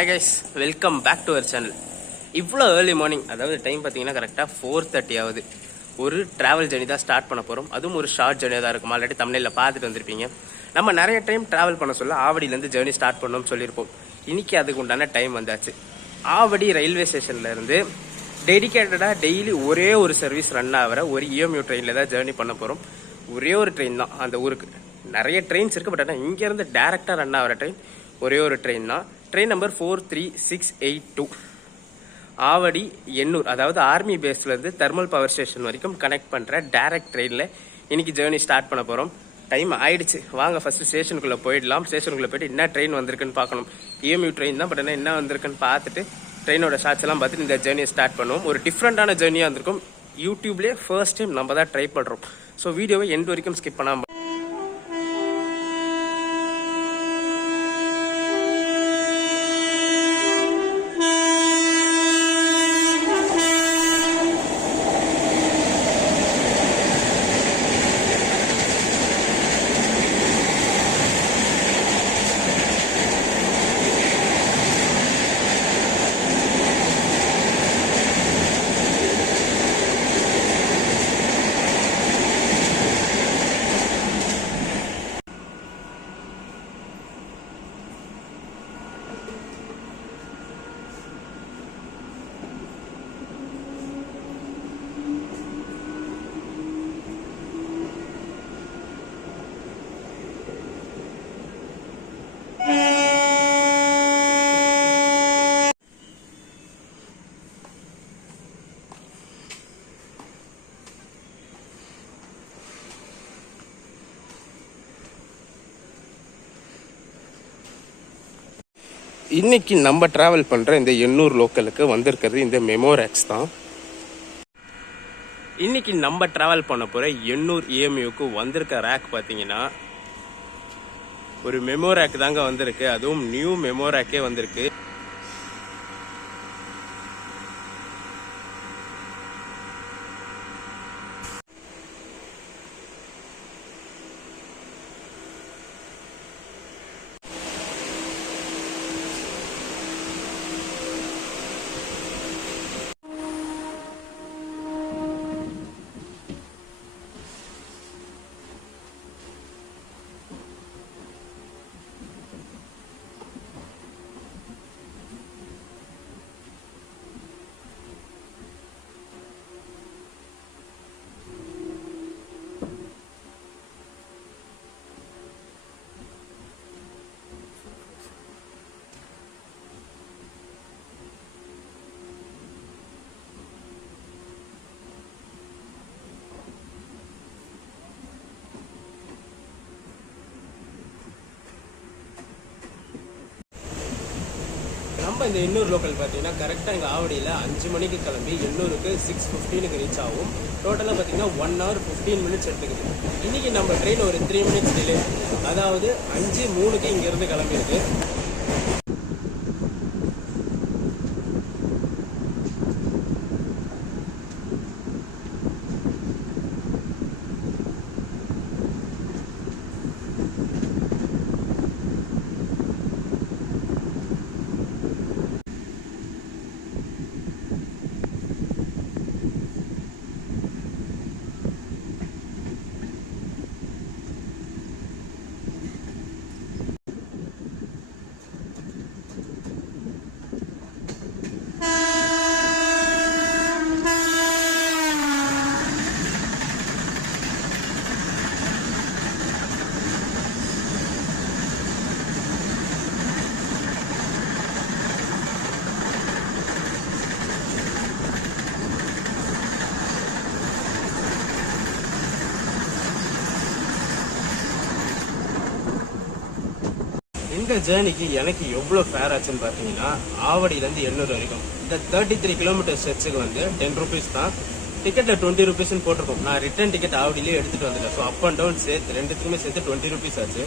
Hi guys, welcome back to our channel. இவ்வளோ early morning, அதாவது time பார்த்தீங்கன்னா கரெக்டாக 4:30 ஆகுது. ஒரு ட்ராவல் ஜர்னி தான் ஸ்டார்ட் பண்ண போகிறோம். அதுவும் ஒரு ஷார்ட் ஜர்னியாக தான் இருக்கும். ஆல்ரெடி தமிழில் பார்த்துட்டு வந்திருப்பீங்க. நம்ம நிறைய டைம் ட்ராவல் பண்ண சொல்ல ஆவடியிலேருந்து ஜர்னி ஸ்டார்ட் பண்ணோம்னு சொல்லியிருப்போம். இன்றைக்கி அதுக்கு உண்டான டைம் வந்தாச்சு. ஆவடி ரயில்வே ஸ்டேஷன்லேருந்து டெடிக்கேட்டடாக டெய்லி ஒரே ஒரு சர்வீஸ் ரன் ஆகிற ஒரு EMU ட்ரெயினில் தான் ஜர்னி பண்ண போகிறோம். ஒரே ஒரு ட்ரெயின் தான் அந்த ஊருக்கு. நிறைய ட்ரெயின்ஸ் இருக்குது, பட் ஆனால் இங்கேருந்து டேரெக்டாக ரன் ஆகிற ட்ரெயின் ஒரே ஒரு ட்ரெயின் தான். ட்ரெயின் நம்பர் 43682 ஆவடி எண்ணூர், அதாவது ஆர்மி பேஸ்லேருந்து தெர்மல் பவர் ஸ்டேஷன் வரைக்கும் கனெக்ட் பண்ணுற டேரக்ட் ட்ரெயினில் இன்றைக்கி ஜேர்னி ஸ்டார்ட் பண்ண போகிறோம். டைம் ஆயிடுச்சு, வாங்க ஃபஸ்ட்டு ஸ்டேஷனுக்குள்ளே போயிடலாம். ஸ்டேஷனுக்குள்ளே போய்ட்டு என்ன ட்ரெயின் வந்திருக்குன்னு பார்க்கணும். EMU ட்ரெயின் தான், பட் என்ன வந்திருக்குன்னு பார்த்துட்டு ட்ரெயினோட ஷார்ட்ஸ் எல்லாம் பார்த்துட்டு இந்த ஜேர்னியை ஸ்டார்ட் பண்ணுவோம். ஒரு டிஃப்ரெண்ட்டான ஜேர்னியாக இருந்திருக்கும். யூடியூப்லேயே ஃபர்ஸ்ட் டைம் நம்ம தான் ட்ரை பண்ணுறோம். ஸோ வீடியோவை எண்ட் வரைக்கும் ஸ்கிப் பண்ணாமல் இன்னைக்கு நம்ம டிராவல் பண்ணுற இந்த எண்ணூர் லோக்கலுக்கு வந்திருக்கிறது இந்த மெமோராக்ஸ் தான். இன்னைக்கு நம்ம டிராவல் பண்ண போகிற எண்ணூர் EMUக்கு வந்திருக்க ரேக் பார்த்தீங்கன்னா ஒரு மெமோராக் தாங்க வந்திருக்கு. அதுவும் நியூ மெமோராக்கே வந்திருக்கு. நம்ம இந்த எண்ணூர் லோக்கல் பார்த்தீங்கன்னா கரெக்டாக எங்கள் ஆவடியில் 5 மணிக்கு கிளம்பி எண்ணூருக்கு 6:15க்கு ரீச் ஆகும். டோட்டலாக பார்த்தீங்கன்னா 1 hour 15 minutes எடுத்துக்குது. இன்றைக்கி நம்ம ட்ரெயின் ஒரு 3 minutes டிலே, அதாவது 5:03க்கு இங்கேருந்து கிளம்பியிருக்கு. இந்த ஜேர்னிக்கு எனக்கு எவ்வளோ ஃபேர் ஆச்சுன்னு பார்த்தீங்கன்னா ஆவடியிலேருந்து எண்ணூர் வரைக்கும் இந்த 33 கிலோமீட்டர் ஸ்ட்ரெச்சுக்கு வந்து 10 rupees தான். டிக்கெட்டில் 20 rupeesன்னு போட்டிருக்கோம். நான் ரிட்டர்ன் டிக்கெட் ஆவடியிலே எடுத்துகிட்டு வந்துட்டேன். ஸோ அப் அண்ட் டவுன் சேர்த்து ரெண்டுத்துக்குமே சேர்த்து 20 rupees ஆச்சு.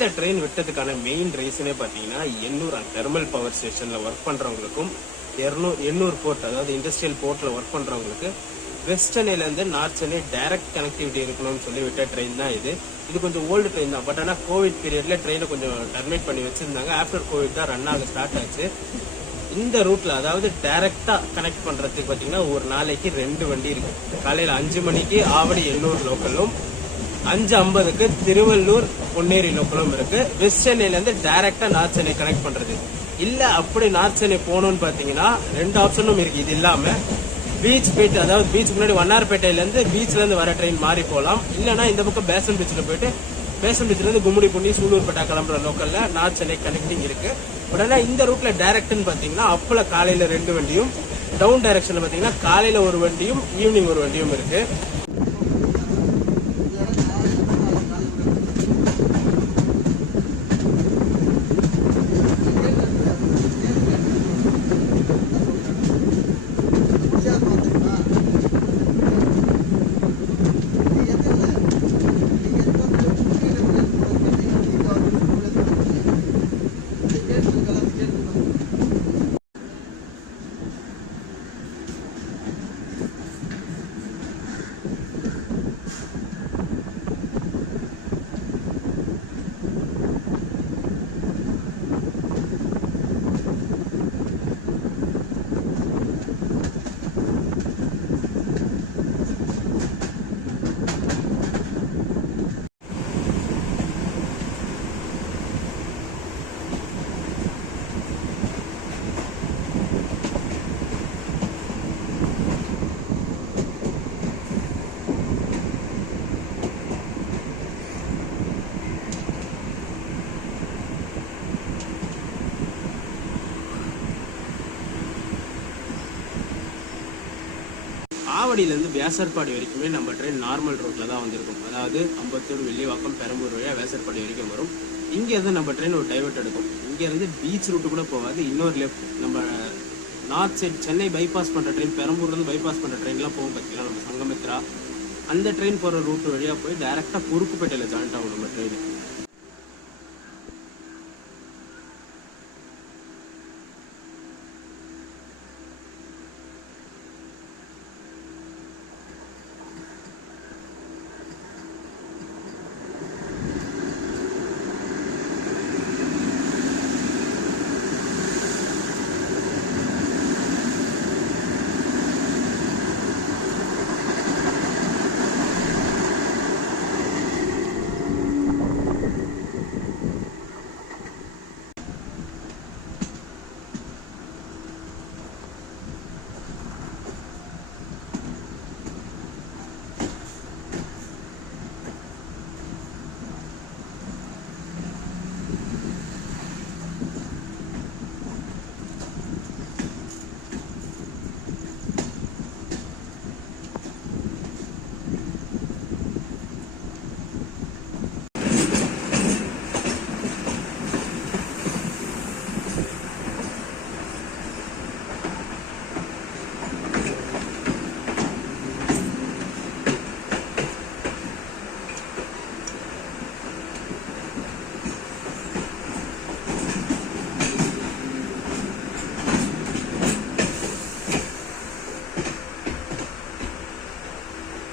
இந்த ட்ரெயின் விட்டதுக்கான மெயின் ரீசனே பார்த்தீங்கன்னா எண்ணூர் தெர்மல் பவர் ஸ்டேஷனில் ஒர்க் பண்ணுறவங்களுக்கும் எண்ணூர் போர்ட் அதாவது இண்டஸ்ட்ரியல் போர்ட்டில் ஒர்க் பண்ணுறவங்களுக்கு வெஸ்ட் சென்னையிலேருந்து நார்த் சென்னை டைரக்ட் கனெக்டிவிட்டி இருக்கணும்னு சொல்லி விட்ட ட்ரெயின் தான் இது கொஞ்சம் ஓல்டு ட்ரெயின் தான். பட் ஆனால் கோவிட் பீரியட்ல ட்ரெயினை கொஞ்சம் டர்மினேட் பண்ணி வச்சிருந்தாங்க. ஆஃப்டர் கோவிட் தான் ரன் ஆக ஸ்டார்ட் ஆச்சு. இந்த ரூட்ல அதாவது டைரக்டா கனெக்ட் பண்றதுக்கு பார்த்தீங்கன்னா ஒரு நாளைக்கு 2 வண்டி இருக்கு. காலையில் 5 மணிக்கு ஆவடி எண்ணூர் லோக்கலும், 5:50க்கு திருவள்ளூர் பொன்னேரி லோக்கலும் இருக்கு. வெஸ்ட் சென்னையிலேருந்து டைரக்டா நார்த் சென்னை கனெக்ட் பண்றது இல்ல. அப்படி நார்த் சென்னை போகணும்னு பாத்தீங்கன்னா 2 ஆப்ஷனும் இருக்கு. இது இல்லாம பீச் போயிட்டு அதாவது பீச் முன்னாடி வண்ணார்பேட்டையிலேருந்து பீச்ல இருந்து வர ட்ரெயின் மாறி போகலாம். இல்லைன்னா இந்த பக்கம் பேசன் பீச்சில் போயிட்டு பேசன் பீச்ல இருந்து கும்முடிப்பூண்டி சூலூர்பேட்டா கிளம்புற லோக்கல்ல நார்த் சென்னை கனெக்டிங் இருக்கு. பட் ஆனால் இந்த ரூட்ல டைரக்ட்னு பாத்தீங்கன்னா அப்பல காலையில 2 வண்டியும், டவுன் டைரக்ஷன்ல பாத்தீங்கன்னா காலையில ஒரு வண்டியும் ஈவினிங் ஒரு வண்டியும் இருக்கு. ஆவடியிலேருந்து வேசர்பாடி வரைக்குமே நம்ம ட்ரெயின் நார்மல் ரூட்ல தான் வந்திருக்கும். அதாவது அம்பத்தூர், வில்லிவாக்கம், பெரம்பூர் வழியாக வேசர்பாடி வரைக்கும் வரும். இங்கேருந்து நம்ம ட்ரெயின் ஒரு டைவர்ட் எடுக்கும். இங்கேருந்து பீச் ரூட்டு கூட போகாது. இன்னொரு லெஃப்ட் நம்ம நார்த் சைட் சென்னை பைபாஸ் பண்ணுற ட்ரெயின், பெரம்பூர்லேருந்து பைபாஸ் பண்ணுற ட்ரெயின்லாம் போகும் பார்த்தீங்கன்னா நம்ம சங்கமித்ரா அந்த ட்ரெயின் போகிற ரூட்டு வழியாக போய் டைரெக்டாக குறுக்குப்பேட்டையில் ஜாயின்ட் ஆகும் நம்ம ட்ரெயின்.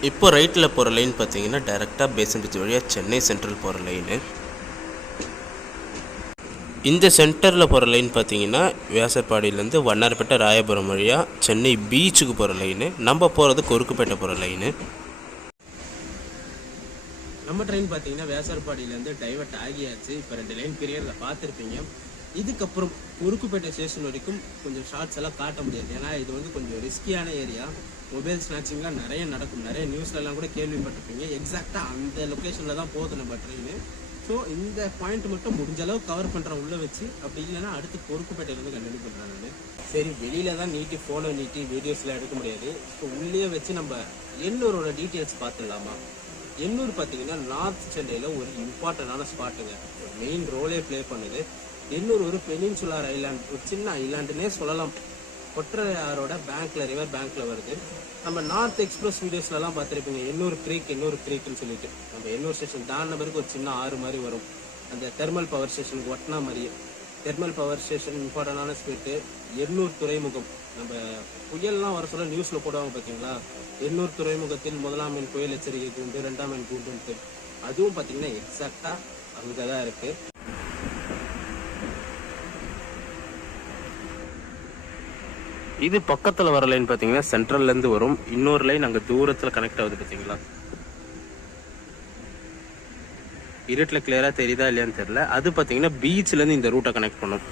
இப்போ ரைட்டில் போகிற லைன் பார்த்தீங்கன்னா டைரெக்டாக பேசன் பீச் வழியாக சென்னை சென்ட்ரல் போகிற லைனு. இந்த சென்டரில் போகிற லைன் பார்த்தீங்கன்னா வேசர்பாடியிலேருந்து வண்ணார்பேட்டை, ராயபுரம் வழியாக சென்னை பீச்சுக்கு போகிற லைனு. நம்ம போகிறது குறுக்குப்பேட்டை போகிற லைனு. நம்ம ட்ரெயின் பார்த்தீங்கன்னா வேசர்பாடியிலேருந்து டைவர்ட் ஆகியாச்சு. இப்போ 2 லைன் பீரியடில் பார்த்துருப்பீங்க. இதுக்கப்புறம் குறுக்குப்பேட்டை ஸ்டேஷன் வரைக்கும் கொஞ்சம் ஷார்ட்ஸ் எல்லாம் காட்ட முடியாது. ஏன்னா இது வந்து கொஞ்சம் ரிஸ்கியான ஏரியா. மொபைல் ஸ்நாச்சிங்லாம் நிறைய நடக்கும். நிறைய நியூஸ்லலாம் கூட கேள்விப்பட்டிருப்பீங்க. எக்ஸாக்டாக அந்த லொக்கேஷனில் தான் போகுது நம்ம ட்ரெயின். ஸோ இந்த பாயிண்ட் மட்டும் முடிஞ்ச அளவு கவர் பண்ணுறேன் உள்ளே வச்சு. அப்படி இல்லைன்னா அடுத்து குறுக்குப்பேட்டையிலேருந்து கண்டினியூ பண்ணுறேன் நான். சரி, வெளியில் தான் நீட்டி ஃபோனை நீட்டி வீடியோஸ்லாம் எடுக்க முடியாது. ஸோ உள்ளே வச்சு நம்ம எண்ணூரோட டீட்டெயில்ஸ் பார்த்துடலாமா? எண்ணூர் பார்த்தீங்கன்னா நார்த் சென்னையில் ஒரு இம்பார்ட்டண்டான ஸ்பாட்டுங்க. ஒரு மெயின் ரோலே ப்ளே பண்ணுது. எண்ணூர் ஒரு பெனின்சுலார் ஐலாண்ட், ஒரு சின்ன ஐலாண்டுன்னே சொல்லலாம். கொற்றையாரோட பேங்க்ல, ரிவர் பேங்க்ல வருது. நம்ம நார்த் எக்ஸ்பிரஸ் வீடியோஸ்லாம் பார்த்துருப்பீங்க எண்ணூர் க்ரீக்னு சொல்லிட்டு. நம்ம எண்ணூர் ஸ்டேஷன் தாண்டின பிறகு ஒரு சின்ன ஆறு மாதிரி வரும். அந்த தெர்மல் பவர் ஸ்டேஷனுக்கு ஒட்டினா மாதிரியே. தெர்மல் பவர் ஸ்டேஷன் இம்பார்ட்டண்டான ஸ்பேட்டு. எண்ணூர் துறைமுகம், நம்ம புயல்லாம் வர சொல்ல நியூஸில் போடுவாங்க பார்த்தீங்களா, எண்ணூர் துறைமுகத்தில் 1ஆம் எண் புயல் எச்சரிக்கை கூண்டு, 2ஆம் எண் கூண்டுன்ட்டு. அதுவும் பார்த்தீங்கன்னா எக்ஸாக்டாக அங்கே தான் இருக்குது. இது பக்கத்தில் வர லைன் பார்த்தீங்கன்னா சென்ட்ரல்லேருந்து வரும். இன்னொரு லைன் அங்கே தூரத்தில் கனெக்ட் ஆகுது பார்த்தீங்களா. இருட்டில் கிளியராக தெரியுதா இல்லையான்னு தெரியல. அது பார்த்தீங்கன்னா பீச்லேருந்து இந்த ரூட்டை கனெக்ட் பண்ணும்.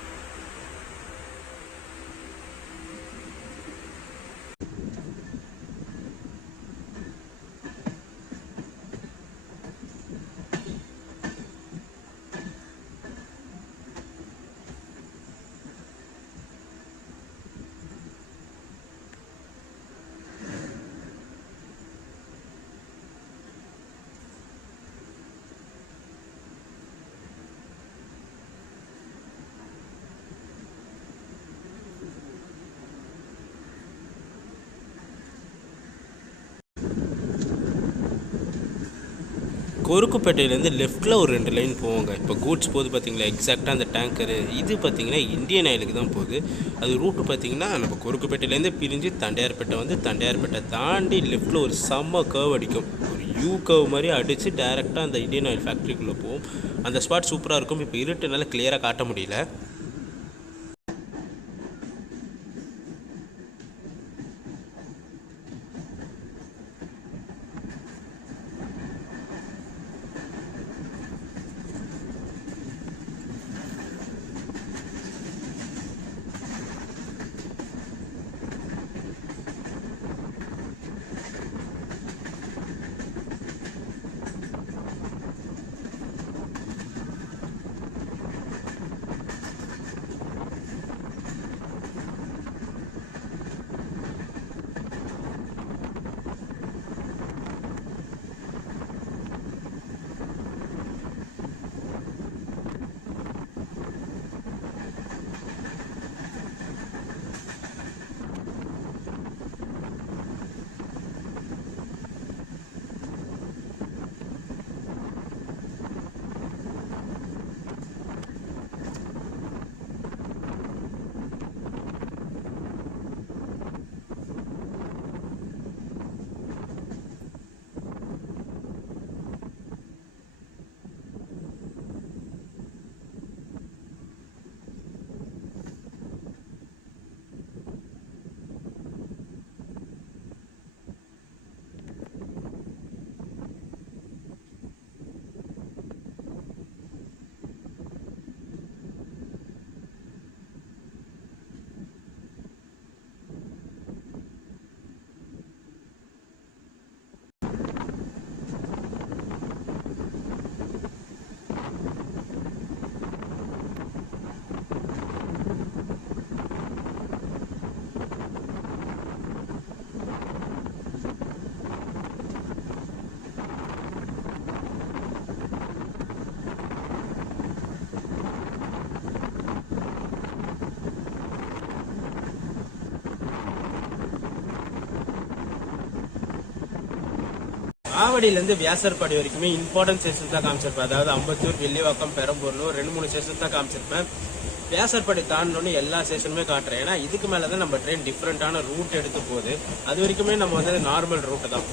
கொருக்குப்பேட்டையிலேருந்து லெஃப்ட்டில் ஒரு 2 லைன் போவாங்க. இப்போ கூட்ஸ் போகுது பார்த்தீங்களா, எக்ஸாக்டாக அந்த டேங்கரு. இது பார்த்தீங்கன்னா இந்தியன் ஆயிலுக்கு தான் போகுது. அது ரூட்டு பார்த்தீங்கன்னா நம்ம கொருக்குப்பேட்டையிலேருந்து பிரிஞ்சு தண்டையார்பேட்டை வந்து தண்டையார்பேட்டை தாண்டி லெஃப்ட்டில் ஒரு செம்ம கர்வ் அடிக்கும். ஒரு யூ கர்வ் மாதிரி அடித்து டேரெக்டாக அந்த இந்தியன் ஆயில் ஃபேக்ட்ரிக்குள்ளே போகும். அந்த ஸ்பாட் சூப்பராக இருக்கும். இப்போ இருட்டுனால கிளியராக காட்ட முடியல. ஆவடியிலேருந்து வியாசர்பாடி வரைக்குமே இம்பார்ட்டன்ட் ஸ்டேஷன் தான் காமிச்சிருப்பேன். அதாவது அம்பத்தூர், வில்லிவாக்கம், பெரம்பூர்னு 2-3 ஸ்டேஷன் தான் காமிச்சிருப்பேன். வியாசர்பாடி தாண்டோன்னு எல்லா ஸ்டேஷனுமே காட்டுறேன். ஏன்னா இதுக்கு மேலே தான் நம்ம ட்ரெயின் டிஃப்ரெண்டான ரூட் எடுத்து போகுது. அது வரைக்குமே நம்ம வந்து நார்மல் ரூட்டு தான்.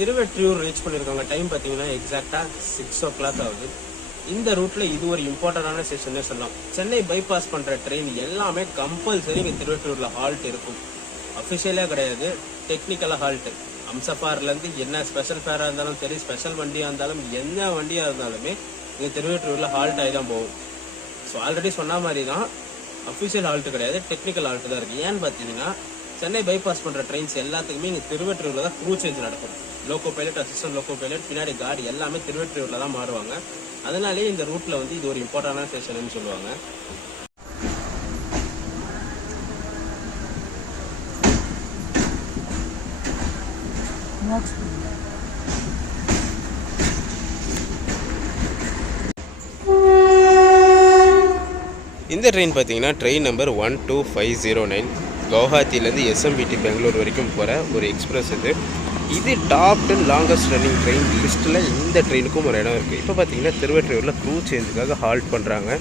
திருவெற்றியூர் ரீச் பண்ணியிருக்காங்க. டைம் பார்த்தீங்கன்னா எக்ஸாக்டாக 6 o'clock ஆகுது. இந்த ரூட்ல இது ஒரு இம்பார்ட்டன்டான ஸ்டேஷனே சொல்லலாம். சென்னை பைபாஸ் பண்ற ட்ரெயின் எல்லாமே கம்பல்சரி இங்கே திருவெற்றியூர்ல ஹால்ட் இருக்கும். அஃபிஷியலே கிடையாது, டெக்னிக்கலாக ஹால்ட். அம்சஃபார்லேருந்து என்ன ஸ்பெஷல் ஃபேராக இருந்தாலும் சரி, ஸ்பெஷல் வண்டியாக இருந்தாலும் என்ன வண்டியாக இருந்தாலுமே இங்கே திருவெற்றியூரில் ஹால்ட் ஆகி தான் போகும். ஸோ ஆல்ரெடி சொன்ன மாதிரி தான் அஃபிஷியல் ஹால்ட்டு கிடையாது, டெக்னிக்கல் ஹால்ட்டு தான் இருக்குது. ஏன்னு பார்த்தீங்கன்னா சென்னை பைபாஸ் பண்ணுற ட்ரெயின்ஸ் எல்லாத்துக்குமே இங்கே திருவெற்றியூரில் தான் க்ரூ சேஞ்ச் நடக்கும். Loco pilot, assistant loco pilot, பின்னாடி கார்டு எல்லாமே திருவெற்றியூரில் தான் மாறுவாங்க. அதனாலேயே இந்த ரூட்டில் வந்து இது ஒரு இம்பார்ட்டண்டான ஸ்டேஷன் சொல்லுவாங்க. இந்த ட்ரெயின் பார்த்தீங்கன்னா ட்ரெயின் நம்பர் 12509 கவுஹாத்திலேருந்து எஸ்எம்பிடி பெங்களூர் வரைக்கும் போகிற ஒரு எக்ஸ்பிரஸ் இது டாப் 10 லாங்கஸ்ட் ரன்னிங் ட்ரெயின் லிஸ்ட்டில் இந்த ட்ரெயினுக்கும் ஒரு இடம் இருக்குது. இப்போ பார்த்தீங்கன்னா திருவற்றியூரில் க்ரூ சேஞ்சுக்காக ஹால்ட் பண்ணுறாங்க.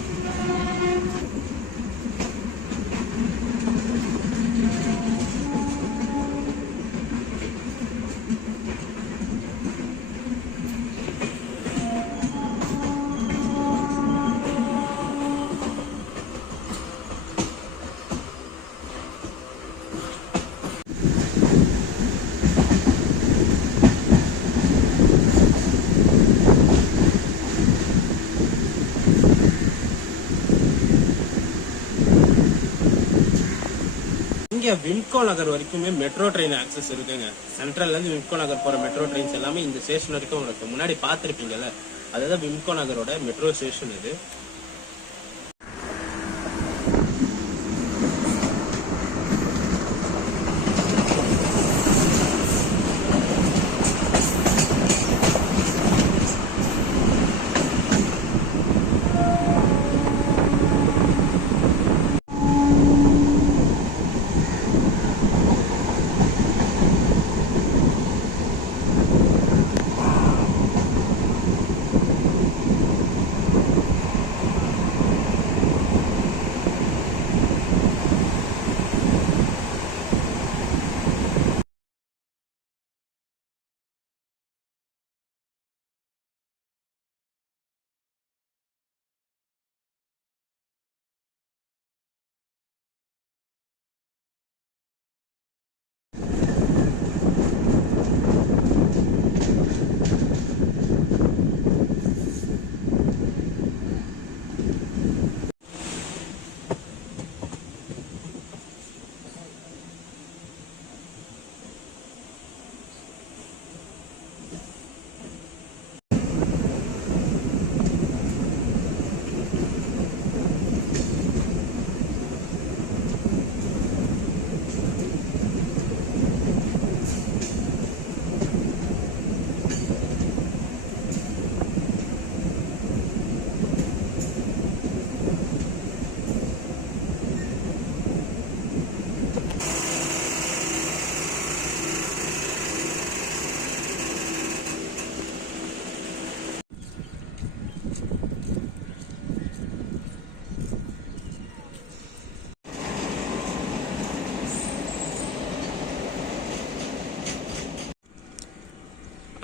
இங்கே விம்கோ நகர் வரைக்குமே மெட்ரோ ட்ரெயின் ஆக்சஸ் இருக்குங்க. சென்ட்ரல்லேருந்து விம்கோ நகர் போகிற மெட்ரோ ட்ரெயின்ஸ் எல்லாமே இந்த ஸ்டேஷன் வரைக்கும் உங்களுக்கு முன்னாடி பார்த்துருப்பீங்கல்ல, அதுதான் விம்கோ நகரோட மெட்ரோ ஸ்டேஷன் இது.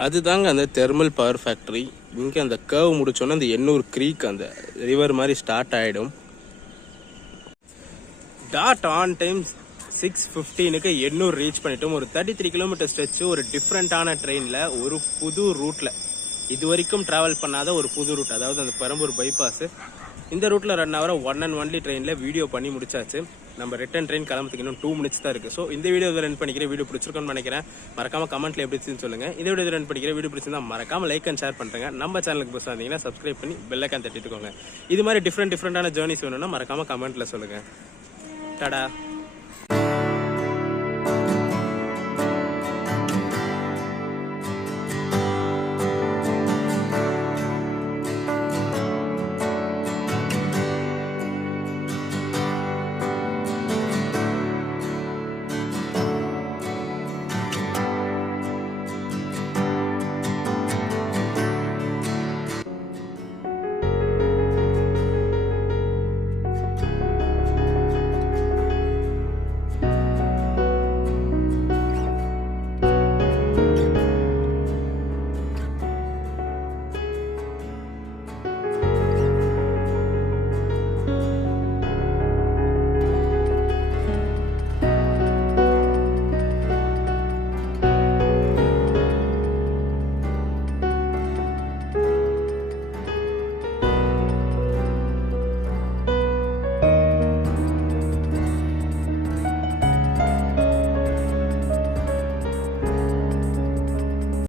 அதுதாங்க அந்த தெர்மல் பவர் ஃபேக்ட்ரி. இங்கே அந்த கர்வ் முடிச்சோன்னா அந்த எண்ணூர் க்ரீக் அந்த ரிவர் மாதிரி ஸ்டார்ட் ஆகிடும். டாட் ஆன் டைம் 6:15க்கு எண்ணூர் ரீச் பண்ணிட்டோம். ஒரு 33 கிலோமீட்டர் ஸ்ட்ரெச்சு, ஒரு டிஃப்ரெண்ட்டான ட்ரெயினில், ஒரு புது ரூட்டில், இது வரைக்கும் ட்ராவல் பண்ணாத ஒரு புது ரூட், அதாவது அந்த பெரம்பூர் பைபாஸ். இந்த ரூட்டில் ரன் ஆகிற 1 and only ட்ரெயினில் வீடியோ பண்ணி முடிச்சாச்சு. நம்ம ரிட்டன் ட்ரெயின் கிளம்புறதுக்கு இன்னும் 2 minutes தான் இருக்குது. ஸோ இந்த வீடியோ ரன் பண்ணிக்கிற வீடியோ பிடிச்சிருக்கோன்னு நினைக்கிறேன். மறக்காம கமெண்ட்ல எப்படி இருந்துச்சுன்னு சொல்லுங்கள். இந்த வீடியோ ரன் பண்ணிக்கிற வீடியோ பிடிச்சிருந்தா மறக்காம லைக் அண்ட் ஷேர் பண்ணுறேங்க. நம்ம சேனலுக்கு புதுசாக இருந்தீங்கன்னா சப்ஸ்கிரைப் பண்ணி பெல் ஐகான் தட்டிட்டுக்கோங்க. இது மாதிரி டிஃப்ரெண்டான ஜேர்னிஸ் வேணும்னா மறக்காம கமெண்ட்ல சொல்லுங்கள். டாடா.